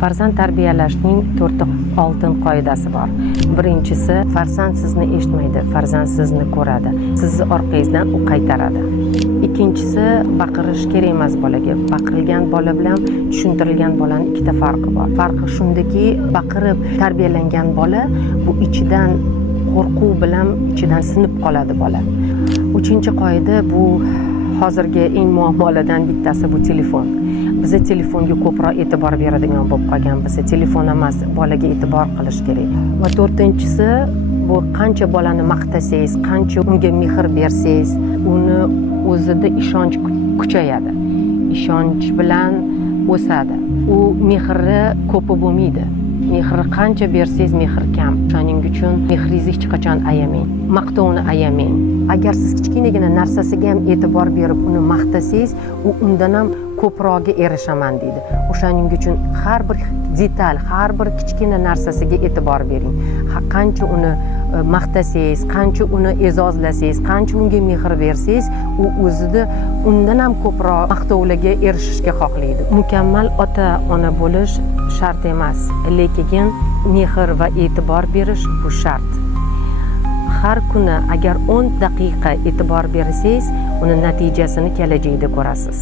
Farzand tarbiyalashning 4 oltin qoidasi bor. Birinchisi, farzand sizni eshitmaydi, farzand sizni ko'radi. Sizni orqangizdan u qaytaradi. Ikkinchisi, baqirish kerak emas bolaga. Baqirilgan bola bilan tushuntirilgan bolaning ikkita farqi bor. Farqi shundaki, baqirib tarbiyalangan bola bu ichidan qo'rquv bilan ichidan sinib qoladi bola. 3-qoida bu hozirgi eng muammolardan bittasi bu telefon. Biz telefonga ko'proq e'tibor beradigan bo'lib qolganmiz. Telefon emas, bolaga e'tibor qilish kerak. Va 4-si bu qancha bolani maqtasangiz, qancha unga mehr bersangiz, uni o'zida ishonch kuchayadi. Ishonch bilan o'sadi. U mehri ko'pi bo'lmaydi. Mehri qancha bersangiz mehr kam. Shuning uchun mehringizni hech qachon ayamang. Maqtovni ayamang. Agar siz kichkinagina narsasiga ham e'tibor berib uni maqtasangiz, u undan ham ko'proqga erishaman deydi. O'shaning uchun har bir detal, har bir kichkina narsasiga e'tibor bering. Qancha uni maqtasangiz, qancha uni e'zozlasangiz, qancha unga mehr bersangiz, u o'zida undan ham ko'proq maqtovlarga erishishga xohlaydi. Mukammal ota-ona bo'lish shart emas, lekin mehr va e'tibor berish bu shart. Har kuni agar 10 daqiqa e'tibor bersangiz, uni natijasini kelajakda ko'rasiz.